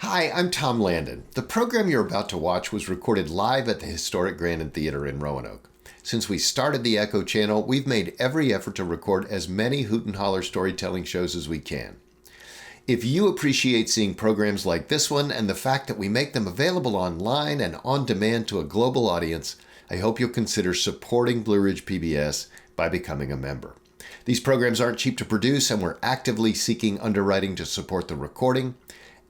Hi, I'm Tom Landon. The program you're about to watch was recorded live at the historic Grandin Theater in Roanoke. Since we started the Echo Channel, we've made every effort to record as many Hoot and Holler storytelling shows as we can. If you appreciate seeing programs like this one and the fact that we make them available online and on demand to a global audience, I hope you'll consider supporting Blue Ridge PBS by becoming a member. These programs aren't cheap to produce, and we're actively seeking underwriting to support the recording,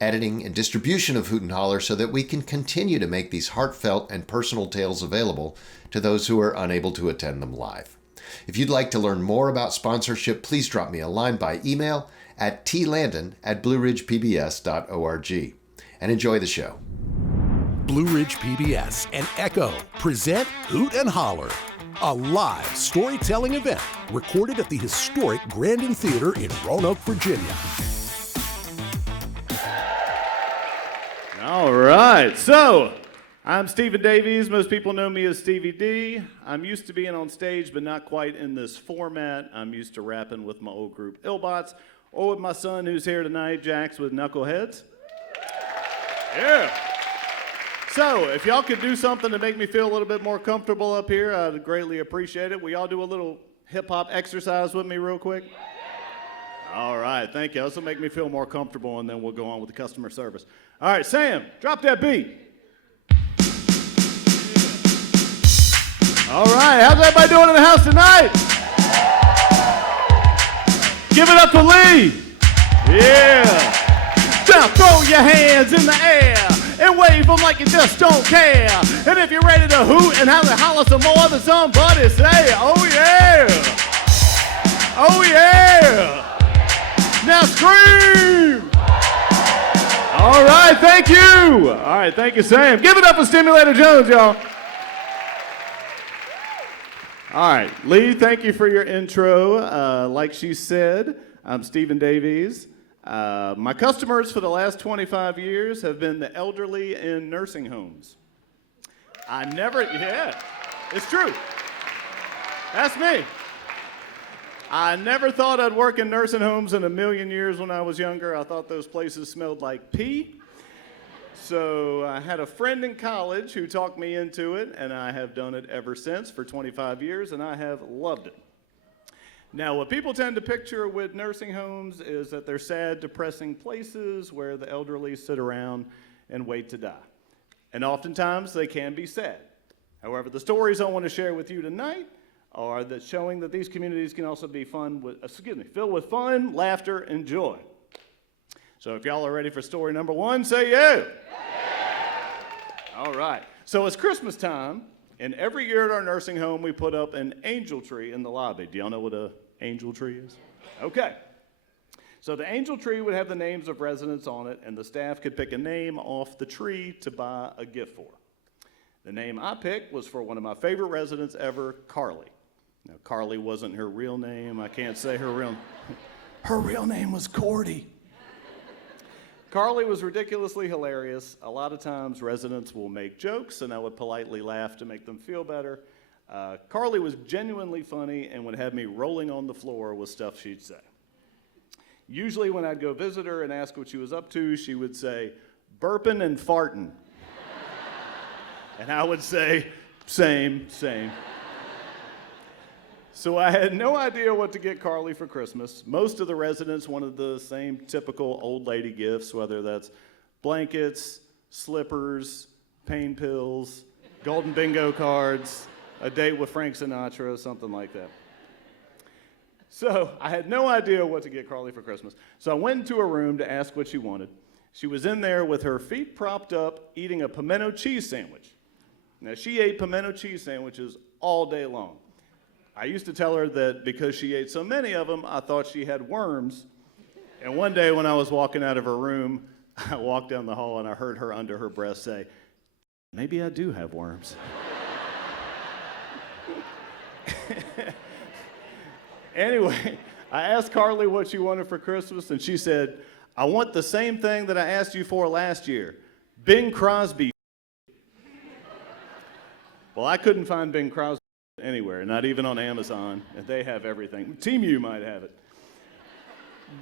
editing, and distribution of Hoot and Holler so that we can continue to make these heartfelt and personal tales available to those who are unable to attend them live. If you'd like to learn more about sponsorship, please drop me a line by email at tlandon@blueridgepbs.org. And enjoy the show. Blue Ridge PBS and Echo present Hoot and Holler, a live storytelling event recorded at the historic Grandin Theater in Roanoke, Virginia. All right, so I'm Stephen Davies. Most people know me as Stevie D. I'm used to being on stage, but not quite in this format. I'm used to rapping with my old group Illbots, or with my son who's here tonight, Jax with Knuckleheadz. Yeah. So if y'all could do something to make me feel a little bit more comfortable up here, I'd greatly appreciate it. Will y'all do a little hip-hop exercise with me real quick? All right, thank you. This will make me feel more comfortable, and then we'll go on with the customer service. All right, Sam, drop that beat. All right, how's everybody doing in the house tonight? Give it up for Lee. Yeah. Now throw your hands in the air and wave them like you just don't care. And if you're ready to hoot and holler some more, then somebody say, oh yeah. Oh yeah. Now scream! All right, thank you. All right, thank you, Sam. Give it up for Stimulator Jones, y'all. All right, Lee, thank you for your intro. Like she said, I'm Stephen Davies. My customers for the last 25 years have been the elderly in nursing homes. Yeah, it's true. That's me. I never thought I'd work in nursing homes in a million years when I was younger. I thought those places smelled like pee. So I had a friend in college who talked me into it, and I have done it ever since for 25 years, and I have loved it. Now, what people tend to picture with nursing homes is that they're sad, depressing places where the elderly sit around and wait to die. And oftentimes, they can be sad. However, the stories I want to share with you tonight are that showing that these communities can also be filled with fun, laughter, and joy. So if y'all are ready for story number one, say yeah. All right. So it's Christmas time, and every year at our nursing home, we put up an angel tree in the lobby. Do y'all know what an angel tree is? Okay. So the angel tree would have the names of residents on it, and the staff could pick a name off the tree to buy a gift for. The name I picked was for one of my favorite residents ever, Carly. Now, Carly wasn't her real name. I can't say her real name. Her real name was Cordy. Carly was ridiculously hilarious. A lot of times residents will make jokes, and I would politely laugh to make them feel better. Carly was genuinely funny and would have me rolling on the floor with stuff she'd say. Usually when I'd go visit her and ask what she was up to, she would say, burping and farting. And I would say, same. So I had no idea what to get Carly for Christmas. Most of the residents wanted the same typical old lady gifts, whether that's blankets, slippers, pain pills, golden bingo cards, a date with Frank Sinatra, something like that. So I had no idea what to get Carly for Christmas. So I went into her room to ask what she wanted. She was in there with her feet propped up, eating a pimento cheese sandwich. Now, she ate pimento cheese sandwiches all day long. I used to tell her that because she ate so many of them, I thought she had worms. And one day when I was walking out of her room, I walked down the hall and I heard her under her breath say, maybe I do have worms. Anyway, I asked Carly what she wanted for Christmas, and she said, I want the same thing that I asked you for last year, Bing Crosby. Well, I couldn't find Bing Crosby anywhere, not even on Amazon, and they have everything. Team U might have it.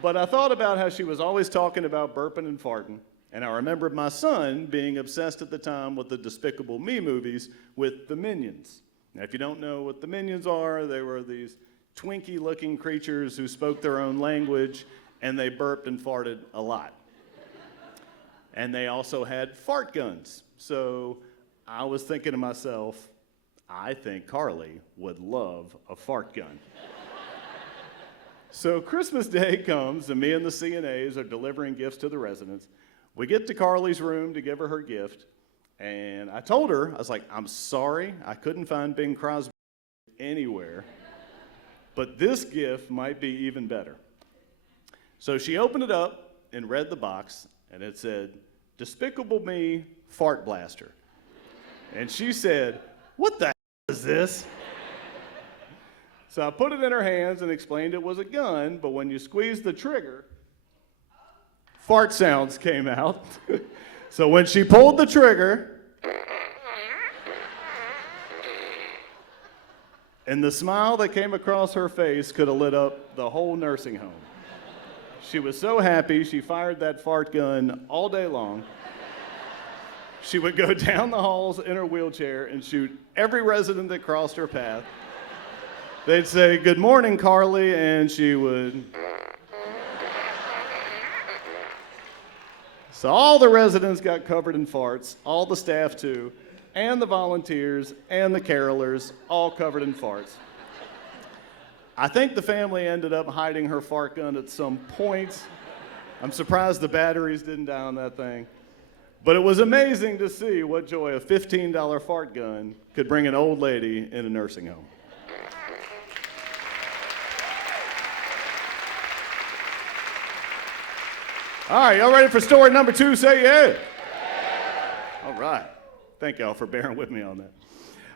But I thought about how she was always talking about burping and farting, And I remembered my son being obsessed at the time with the Despicable Me movies with the Minions. Now, if you don't know what the Minions are, they were these Twinkie-looking creatures who spoke their own language, and they burped and farted a lot. And they also had fart guns. So I was thinking to myself, I think Carly would love a fart gun. So Christmas Day comes, and me and the CNAs are delivering gifts to the residents. We get to Carly's room to give her gift, and I told her, I was like, I'm sorry, I couldn't find Bing Crosby anywhere, but this gift might be even better. So she opened it up and read the box, and it said, Despicable Me Fart Blaster. And she said, what the hell is this? So I put it in her hands and explained it was a gun, but when you squeezed the trigger, fart sounds came out. So when she pulled the trigger, and the smile that came across her face could have lit up the whole nursing home. She was so happy, she fired that fart gun all day long. She would go down the halls in her wheelchair and shoot every resident that crossed her path. They'd say, good morning, Carly, and she would. So all the residents got covered in farts, all the staff too, and the volunteers and the carolers, all covered in farts. I think the family ended up hiding her fart gun at some point. I'm surprised the batteries didn't die on that thing. But it was amazing to see what joy a $15 fart gun could bring an old lady in a nursing home. All right, y'all ready for story number 2? Say yeah. All right. Thank y'all for bearing with me on that.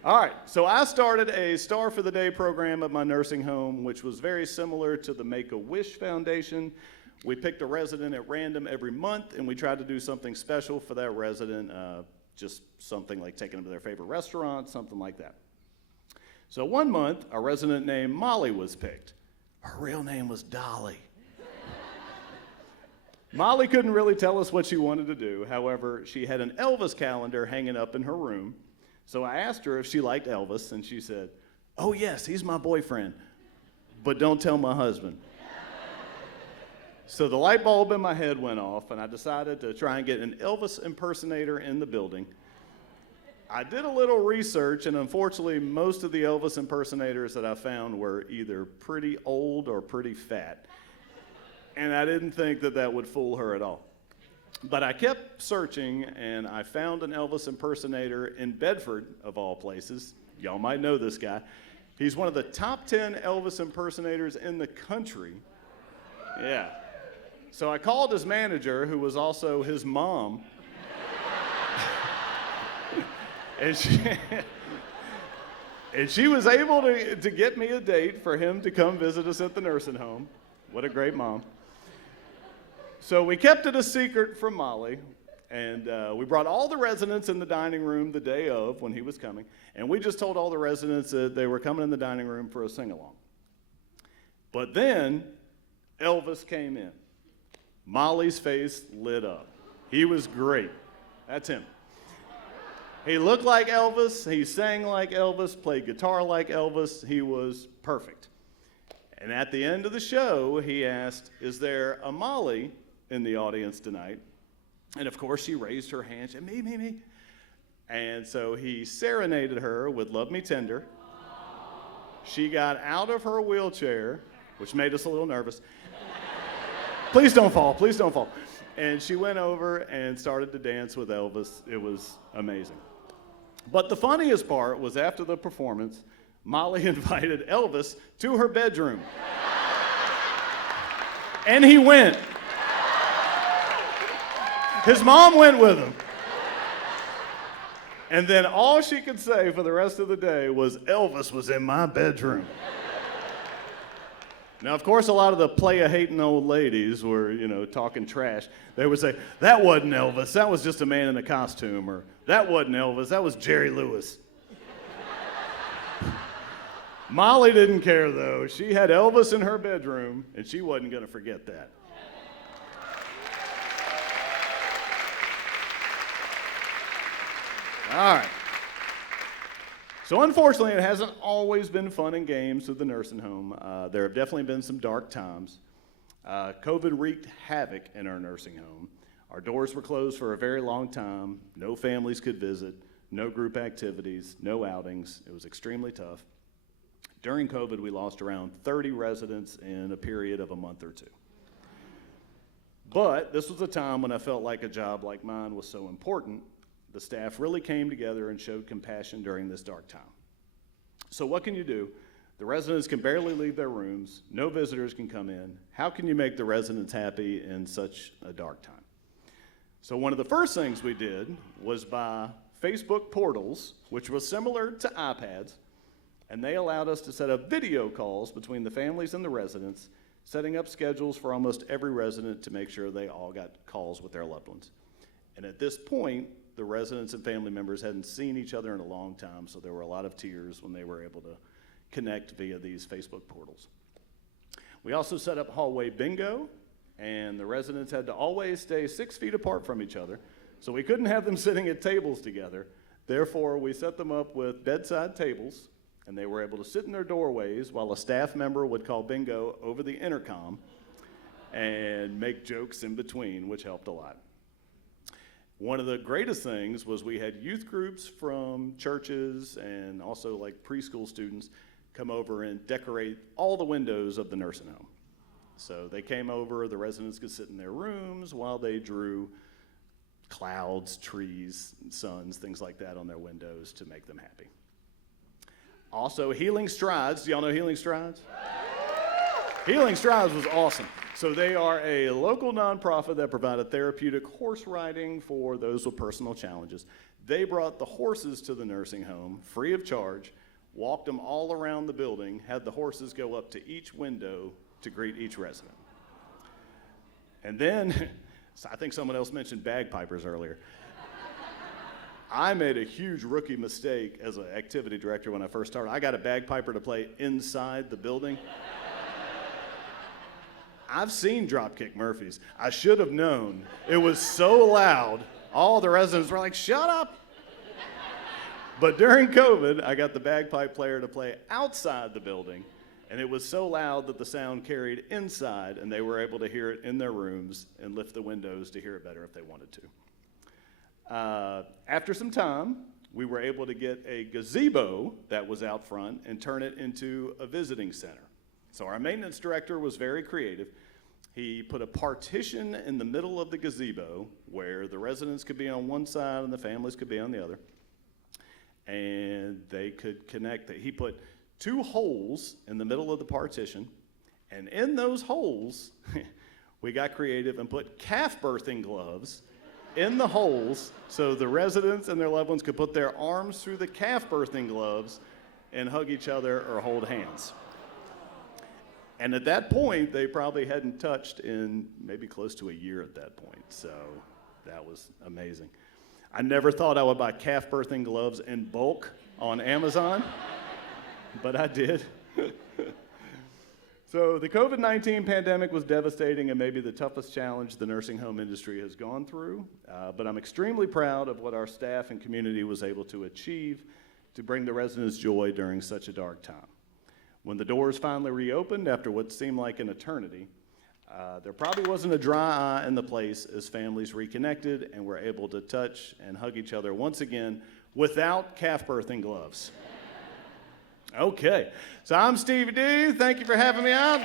All right, so I started a Star for the Day program at my nursing home, which was very similar to the Make-A-Wish Foundation. We picked a resident at random every month, and we tried to do something special for that resident, just something like taking them to their favorite restaurant, something like that. So one month, a resident named Molly was picked. Her real name was Dolly. Molly couldn't really tell us what she wanted to do. However, she had an Elvis calendar hanging up in her room. So I asked her if she liked Elvis, and she said, oh yes, he's my boyfriend, but don't tell my husband. So the light bulb in my head went off, and I decided to try and get an Elvis impersonator in the building. I did a little research, and unfortunately, most of the Elvis impersonators that I found were either pretty old or pretty fat. And I didn't think that that would fool her at all. But I kept searching, and I found an Elvis impersonator in Bedford, of all places. Y'all might know this guy. He's one of the top 10 Elvis impersonators in the country. Yeah. So I called his manager, who was also his mom. and she was able to get me a date for him to come visit us at the nursing home. What a great mom. So we kept it a secret from Molly, and we brought all the residents in the dining room the day of when he was coming, and we just told all the residents that they were coming in the dining room for a sing-along. But then Elvis came in. Molly's face lit up. He was great. That's him. He looked like Elvis, he sang like Elvis, played guitar like Elvis. He was perfect. And at the end of the show, he asked, is there a Molly in the audience tonight? And of course, she raised her hand. She said, me. And so he serenaded her with Love Me Tender. She got out of her wheelchair, which made us a little nervous. Please don't fall. And she went over and started to dance with Elvis. It was amazing. But the funniest part was after the performance, Molly invited Elvis to her bedroom. And he went. His mom went with him. And then all she could say for the rest of the day was, Elvis was in my bedroom. Now, of course, a lot of the playa-hating old ladies were, talking trash. They would say, that wasn't Elvis, that was just a man in a costume, or that wasn't Elvis, that was Jerry Lewis. Molly didn't care, though. She had Elvis in her bedroom, and she wasn't going to forget that. All right. So unfortunately, it hasn't always been fun and games with the nursing home. There have definitely been some dark times. COVID wreaked havoc in our nursing home. Our doors were closed for a very long time. No families could visit, no group activities, no outings. It was extremely tough. During COVID, we lost around 30 residents in a period of a month or two. But this was a time when I felt like a job like mine was so important. The staff really came together and showed compassion during this dark time. So what can you do? The residents can barely leave their rooms. No visitors can come in. How can you make the residents happy in such a dark time? So one of the first things we did was buy Facebook portals, which was similar to iPads, and they allowed us to set up video calls between the families and the residents, setting up schedules for almost every resident to make sure they all got calls with their loved ones. And at this point, the residents and family members hadn't seen each other in a long time, so there were a lot of tears when they were able to connect via these Facebook portals. We also set up hallway bingo, and the residents had to always stay 6 feet apart from each other, so we couldn't have them sitting at tables together. Therefore, we set them up with bedside tables, and they were able to sit in their doorways while a staff member would call bingo over the intercom and make jokes in between, which helped a lot. One of the greatest things was we had youth groups from churches and also like preschool students come over and decorate all the windows of the nursing home. So they came over, the residents could sit in their rooms while they drew clouds, trees, suns, things like that on their windows to make them happy. Also, Healing Strides. Do y'all know Healing Strides? Healing Strides was awesome. So they are a local nonprofit that provided therapeutic horse riding for those with personal challenges. They brought the horses to the nursing home free of charge, walked them all around the building, had the horses go up to each window to greet each resident. And then, I think someone else mentioned bagpipers earlier. I made a huge rookie mistake as an activity director when I first started. I got a bagpiper to play inside the building. I've seen Dropkick Murphys. I should have known. It was so loud, all the residents were like, shut up. But during COVID, I got the bagpipe player to play outside the building, and it was so loud that the sound carried inside, and they were able to hear it in their rooms and lift the windows to hear it better if they wanted to. After some time, we were able to get a gazebo that was out front and turn it into a visiting center. So our maintenance director was very creative. He put a partition in the middle of the gazebo where the residents could be on one side and the families could be on the other. And they could connect. He put 2 holes in the middle of the partition, and in those holes, we got creative and put calf birthing gloves in the holes so the residents and their loved ones could put their arms through the calf birthing gloves and hug each other or hold hands. And at that point, they probably hadn't touched in maybe close to a year at that point. So that was amazing. I never thought I would buy calf birthing gloves in bulk on Amazon, but I did. So the COVID-19 pandemic was devastating and maybe the toughest challenge the nursing home industry has gone through. But I'm extremely proud of what our staff and community was able to achieve to bring the residents joy during such a dark time. When the doors finally reopened after what seemed like an eternity, there probably wasn't a dry eye in the place as families reconnected and were able to touch and hug each other once again without calf birthing gloves. Okay, so I'm Stevie D. Thank you for having me out.